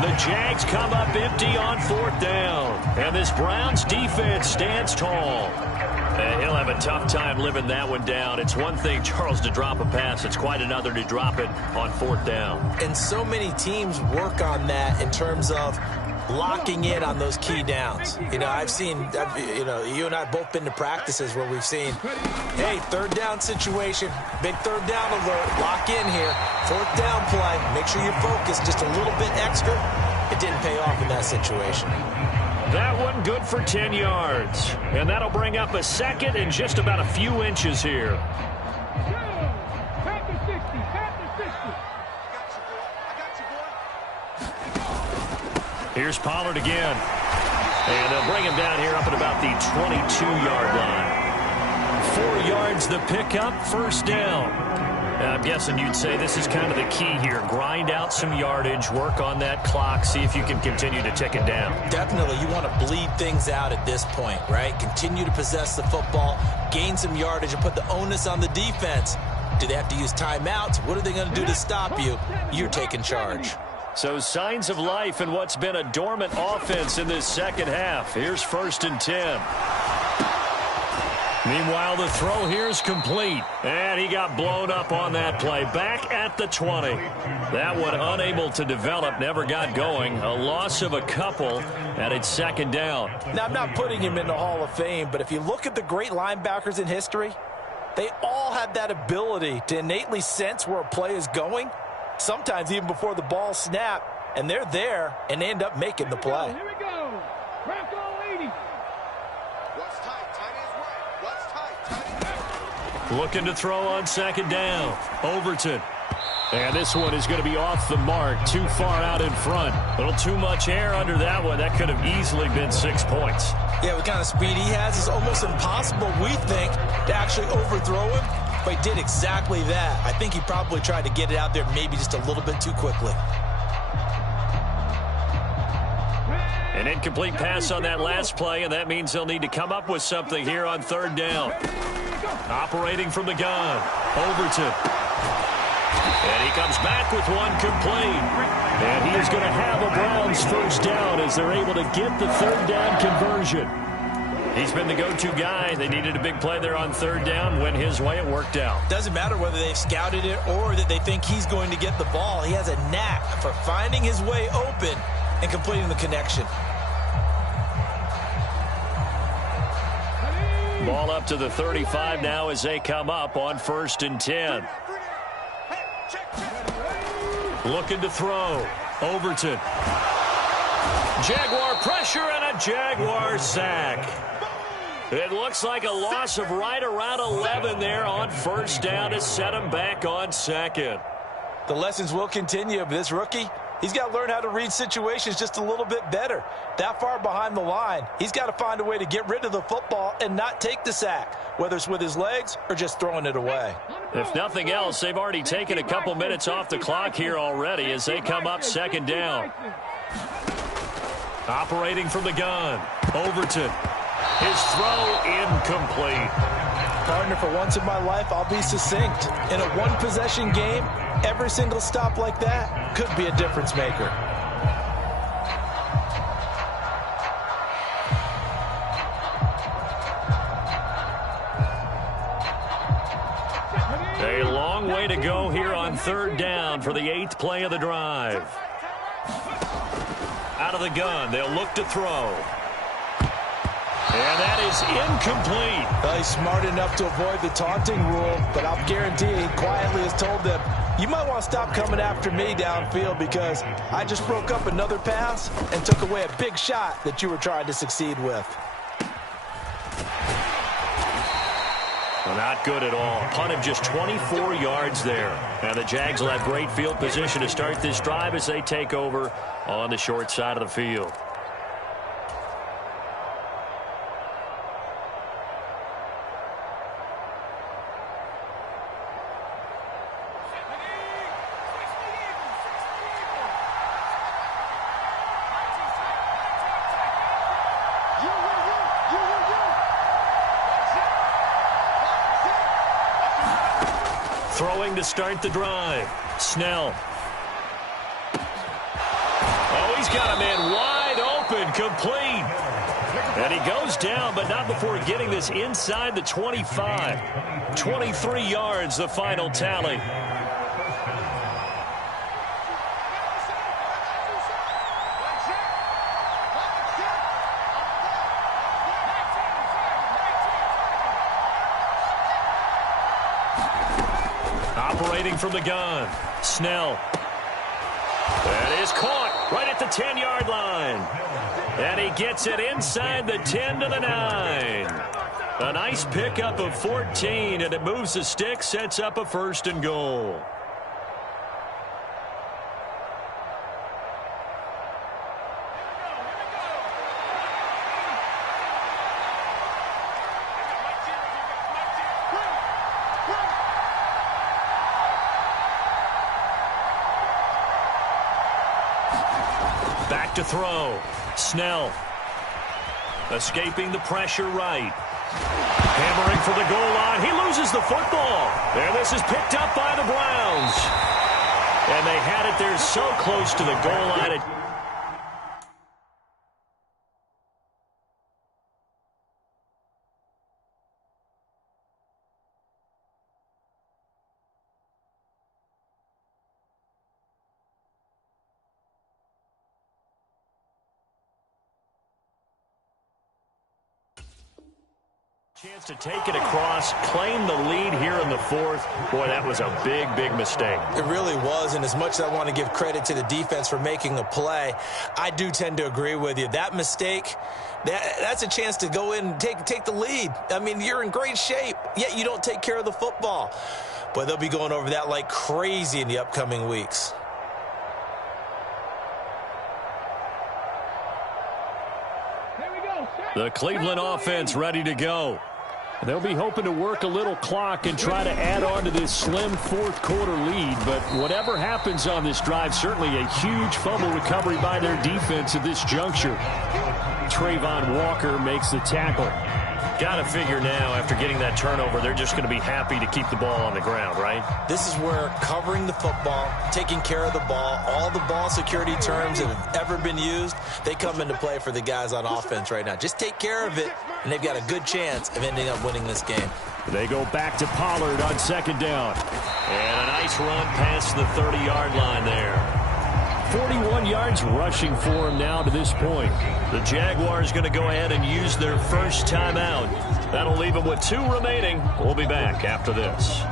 The Jags come up empty on 4th down. And this Browns defense stands tall. And he'll have a tough time living that one down. It's one thing, Charles, to drop a pass. It's quite another to drop it on 4th down. And so many teams work on that in terms of locking in on those key downs. You know, I've seen, you and I have both been to practices where we've seen, hey, 3rd down situation, big 3rd down alert, lock in here, 4th down play, make sure you focus just a little bit extra. It didn't pay off in that situation. That one good for 10 yards. And that'll bring up a 2nd and just about a few inches here. Here's Pollard again. And they'll bring him down here up at about the 22-yard line. 4 yards the pickup, 1st down. I'm guessing you'd say this is kind of the key here. Grind out some yardage, work on that clock, see if you can continue to tick it down. Definitely. You want to bleed things out at this point, right? Continue to possess the football, gain some yardage, and put the onus on the defense. Do they have to use timeouts? What are they going to do to stop you? You're taking charge. So signs of life in what's been a dormant offense in this 2nd half. Here's 1st and 10. Meanwhile, the throw here is complete. And he got blown up on that play. Back at the 20. That one unable to develop, never got going. A loss of a couple, and it's 2nd down. Now, I'm not putting him in the Hall of Fame, but if you look at the great linebackers in history, they all have that ability to innately sense where a play is going, sometimes even before the ball snapped, and they're there and end up making the play. Here we go. Crack all 80. What's tight? Tight is right. What's tight? Tight is Looking to throw on 2nd down. Overton. And this one is going to be off the mark, too far out in front. A little too much air under that one. That could have easily been 6 points. Yeah, what kind of speed he has is almost impossible, we think, to actually overthrow him. But he did exactly that. I think he probably tried to get it out there maybe just a little bit too quickly. An incomplete pass on that last play, and that means they'll need to come up with something here on 3rd down. Operating from the gun, Overton. And he comes back with one complete. And he is going to have a Browns 1st down as they're able to get the 3rd down conversion. He's been the go-to guy. They needed a big play there on 3rd down. Went his way, it worked out. Doesn't matter whether they've scouted it or that they think he's going to get the ball. He has a knack for finding his way open and completing the connection. Ball up to the 35 now as they come up on 1st and 10. Looking to throw. Overton. Jaguar pressure and a Jaguar sack. It looks like a loss of right around 11 there on 1st down to set him back on 2nd. The lessons will continue, but this rookie, He's got to learn how to read situations just a little bit better. That far behind the line, he's got to find a way to get rid of the football and not take the sack, whether it's with his legs or just throwing it away. If nothing else, they've already taken a couple minutes off the clock here already as they come up second down. Operating from the gun, Overton. His throw incomplete. Partner, for once in my life, I'll be succinct. In a one-possession game, every single stop like that could be a difference maker. A long way to go here on third down for the 8th play of the drive. Out of the gun, they'll look to throw. And that is incomplete. Well, he's smart enough to avoid the taunting rule, but I'll guarantee he quietly has told them, you might want to stop coming after me downfield because I just broke up another pass and took away a big shot that you were trying to succeed with. Well, not good at all. Punt of just 24 yards there. Now the Jags will have great field position to start this drive as they take over on the short side of the field. Throwing to start the drive. Snell. Oh, he's got a man wide open, complete. And he goes down, but not before getting this inside the 25. 23 yards, the final tally. Operating from the gun, Snell. That is caught right at the 10-yard line. And he gets it inside the 10 to the 9. A nice pickup of 14, and it moves the stick, sets up a 1st and goal. Back to throw. Snell. Escaping the pressure right. Hammering for the goal line. He loses the football. And this is picked up by the Browns. And they had it there so close to the goal line. Chance to take it across, claim the lead here in the 4th. Boy, that was a big, big mistake. It really was, and as much as I want to give credit to the defense for making a play, I do tend to agree with you. That mistake, that's a chance to go in and take the lead. I mean, you're in great shape, yet you don't take care of the football. But they'll be going over that like crazy in the upcoming weeks. The Cleveland offense ready to go. They'll be hoping to work a little clock and try to add on to this slim 4th quarter lead. But whatever happens on this drive, certainly a huge fumble recovery by their defense at this juncture. Trayvon Walker makes the tackle. Got to figure now, after getting that turnover, they're just going to be happy to keep the ball on the ground, right? This is where covering the football, taking care of the ball, all the ball security terms that have ever been used, they come into play for the guys on offense right now. Just take care of it, and they've got a good chance of ending up winning this game. They go back to Pollard on 2nd down. And a nice run past the 30-yard line there. 41 yards rushing for him now to this point. The Jaguars going to go ahead and use their first timeout. That'll leave them with 2 remaining. We'll be back after this.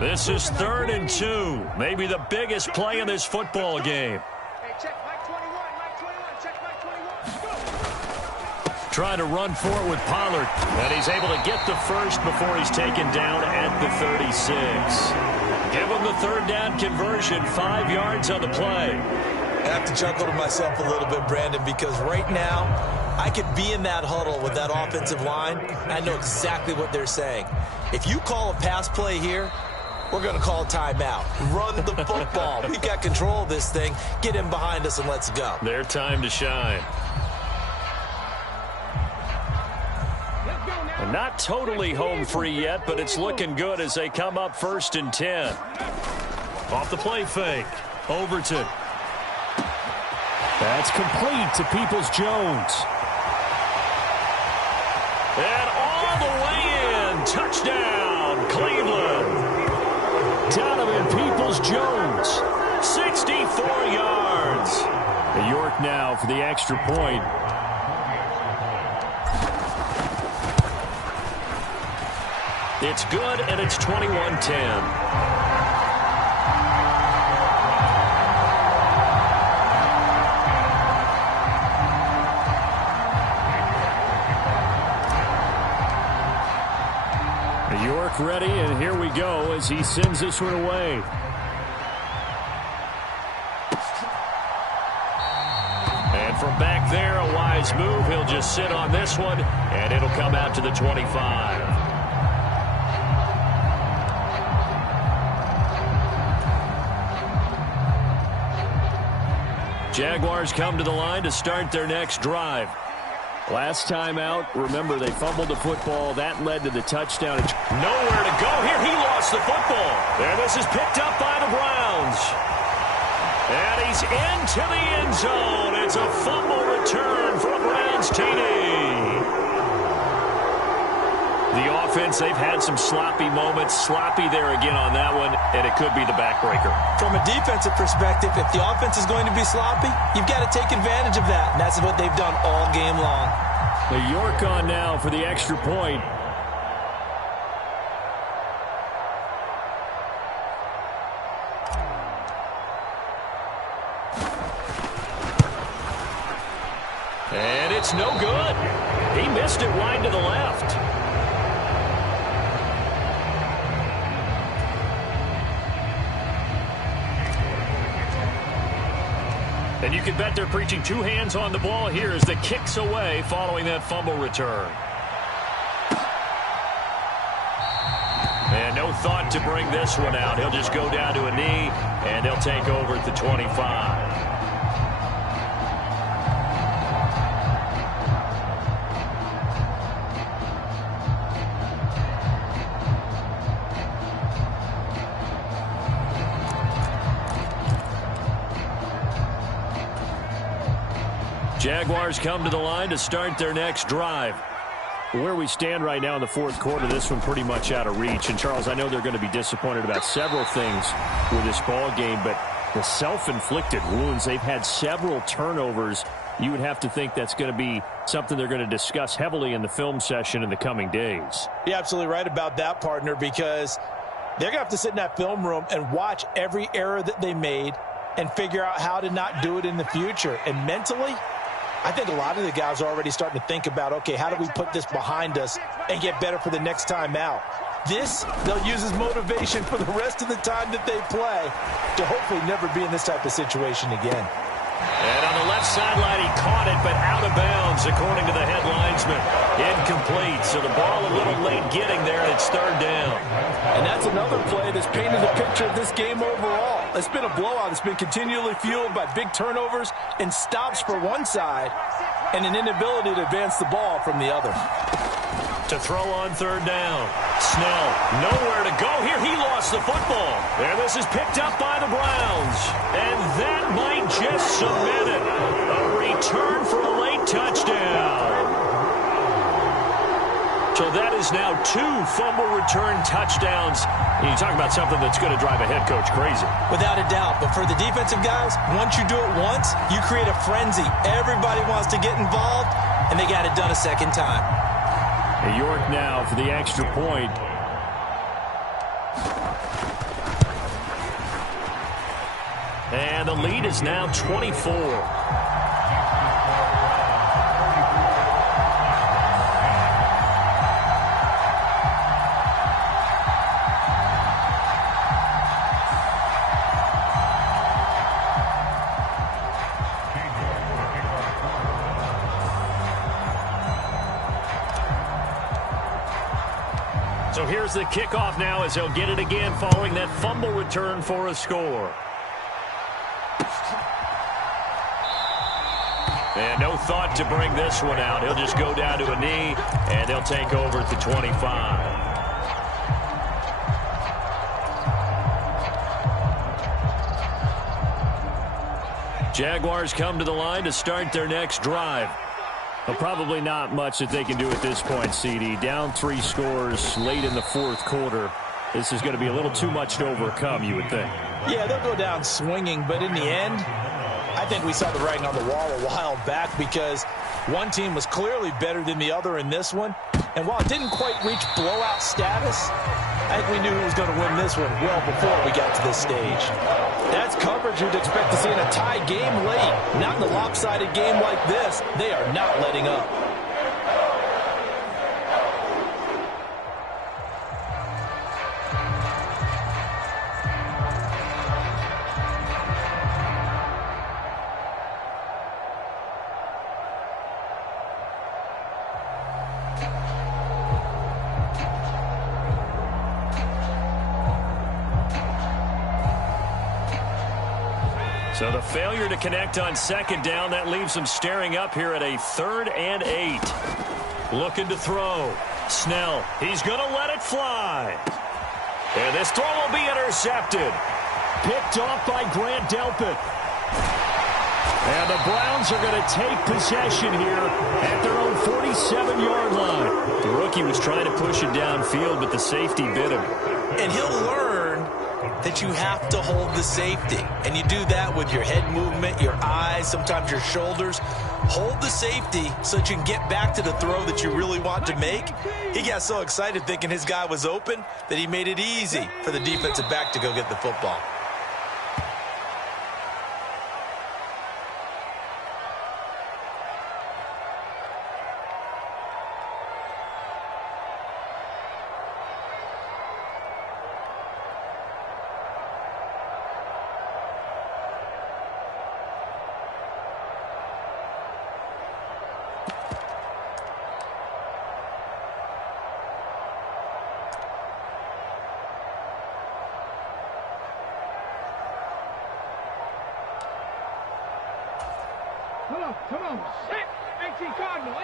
This is 3rd and 2. Maybe the biggest play in this football game. Trying to run for it with Pollard. And he's able to get the first before he's taken down at the 36. Give him the third down conversion, 5 yards on the play. I have to chuckle to myself a little bit, Brandon, because right now I could be in that huddle with that offensive line, and I know exactly what they're saying. If you call a pass play here, we're going to call a timeout. Run the football. We've got control of this thing. Get him behind us and let's go. Their time to shine. And not totally home free yet, but it's looking good as they come up 1st and 10. Off the play fake. Overton. That's complete to Peoples-Jones. And all the way in. Touchdown, Cleveland. Donovan Peoples-Jones. 64 yards. York now for the extra point. It's good, and it's 21-10. York ready, and here we go as he sends this one away. And from back there, a wise move. He'll just sit on this one, and it'll come out to the 25. Jaguars come to the line to start their next drive. Last time out, remember, they fumbled the football. That led to the touchdown. Nowhere to go here. He lost the football. And this is picked up by the Browns. And he's into the end zone. It's a fumble return for a Browns TD. The offense, they've had some sloppy moments. Sloppy there again on that one, and it could be the backbreaker. From a defensive perspective, if the offense is going to be sloppy, you've got to take advantage of that, and that's what they've done all game long. The York on now for the extra point. And it's no good. He missed it wide to the left. And you can bet they're preaching 2 hands on the ball here as the kick's away following that fumble return. And no thought to bring this one out. He'll just go down to a knee, and they'll take over at the 25. Jaguars come to the line to start their next drive. Where we stand right now in the fourth quarter, this one pretty much out of reach. And, Charles, I know they're going to be disappointed about several things with this ball game, but the self-inflicted wounds, they've had several turnovers. You would have to think that's going to be something they're going to discuss heavily in the film session in the coming days. You're absolutely right about that, partner, because they're going to have to sit in that film room and watch every error that they made and figure out how to not do it in the future. And mentally, I think a lot of the guys are already starting to think about, okay, how do we put this behind us and get better for the next time out? This, they'll use as motivation for the rest of the time that they play to hopefully never be in this type of situation again. And on the left sideline, he caught it, but out of bounds, according to the head linesman. Incomplete, so the ball a little late getting there, and it's third down. And that's another play that's painted the picture of this game overall. It's been a blowout. It's been continually fueled by big turnovers and stops for one side and an inability to advance the ball from the other. To throw on third down. Snell, nowhere to go here. He lost the football. And this is picked up by the Browns. And that might just cement it. A return for a late touchdown. So that is now 2 fumble return touchdowns. And you talk about something that's going to drive a head coach crazy. Without a doubt. But for the defensive guys, once you do it once, you create a frenzy. Everybody wants to get involved, and they got it done a second time. York now for the extra point. And the lead is now 24. So here's the kickoff now as he'll get it again following that fumble return for a score. And no thought to bring this one out. He'll just go down to a knee, and they'll take over at the 25. Jaguars come to the line to start their next drive. Well, probably not much that they can do at this point, CD. Down 3 scores late in the fourth quarter. This is going to be a little too much to overcome, you would think. Yeah, they'll go down swinging, but in the end, I think we saw the writing on the wall a while back because one team was clearly better than the other in this one. And while it didn't quite reach blowout status, I think we knew who was going to win this one well before we got to this stage. That's coverage you'd expect to see in a tie game late. Not in a lopsided game like this. They are not letting up. So the failure to connect on second down, that leaves them staring up here at a 3rd and 8. Looking to throw. Snell, he's going to let it fly. And this throw will be intercepted. Picked off by Grant Delpit. And the Browns are going to take possession here at their own 47-yard line. The rookie was trying to push it downfield, but the safety bit him. And he'll learn that you have to hold the safety. And you do that with your head movement, your eyes, sometimes your shoulders. Hold the safety so that you can get back to the throw that you really want to make. He got so excited thinking his guy was open that he made it easy for the defensive back to go get the football. Come on. 18 Cardinal.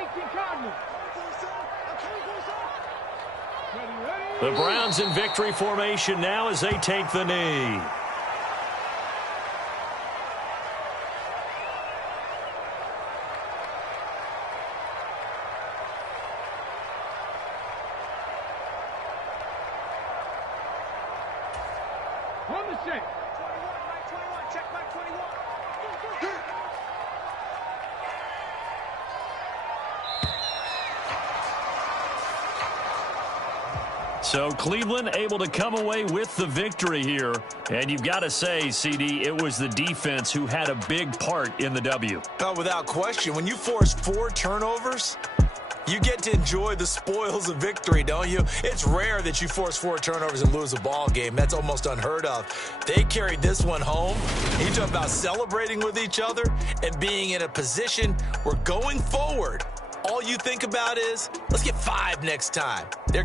The Browns in victory formation now as they take the knee. On the set. 21, check back 21. So Cleveland able to come away with the victory here. And you've got to say, CD, it was the defense who had a big part in the W. Oh, without question. When you force 4 turnovers, you get to enjoy the spoils of victory, don't you? It's rare that you force 4 turnovers and lose a ball game. That's almost unheard of. They carried this one home. You talk about celebrating with each other and being in a position where going forward, all you think about is, let's get 5 next time. They're